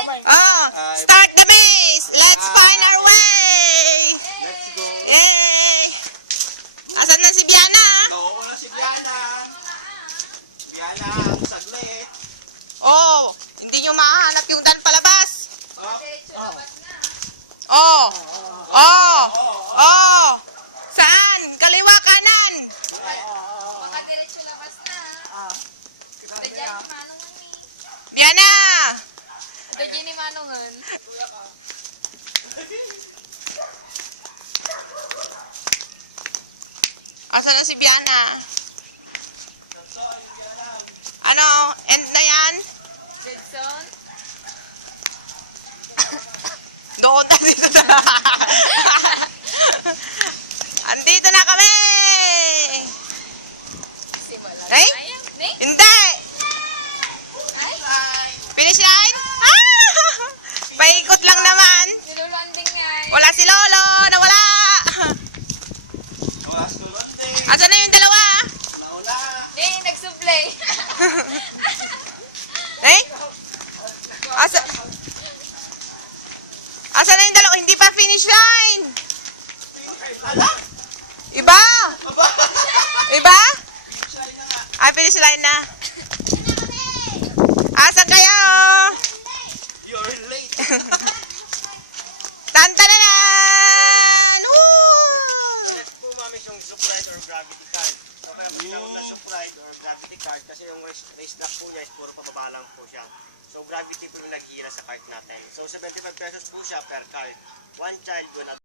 Oh, start the maze! Let's find our way! Let's go. Yay! Asan na si Biana? No, wala si Biana. Biana, saglit. Oh, hindi nyo mahanap yung daan palabas. Oh. Oh, oh, oh. Saan? Kaliwa, kanan. Diretso labas na. Dadyan ni Manongan ni. Biana! Dadyan ni Manongan. Asan na si Biana? Ano? End na yan? Dead zone. Doon na dito na. Andito na kami! Simula. Ay? Ayaw. Ning? Hindi! Ay? Finish line? Ah! Paikot lang naman. Nilulanding niya. Wala si Lolo! Nawala! Wala si Lolote. Asan na yung dalawa? Nauna. Ning, nagsuplay. Eh? Asan na yung dalawa? Hindi pa finish line! Ala? Iba? Aba? Iba? Siya na nga. Ay, finish line na. Asan kayo? You're late. Tantananan! Woo! Let's po mami yung Zoop Ride or Gravity Card. Okay, ang pinakang na Zoop Ride or Gravity Card kasi yung race track po niya is puro pababa lang po siya. So gravity po yung naghihila sa card natin. So 75 pesos po siya per card. One child,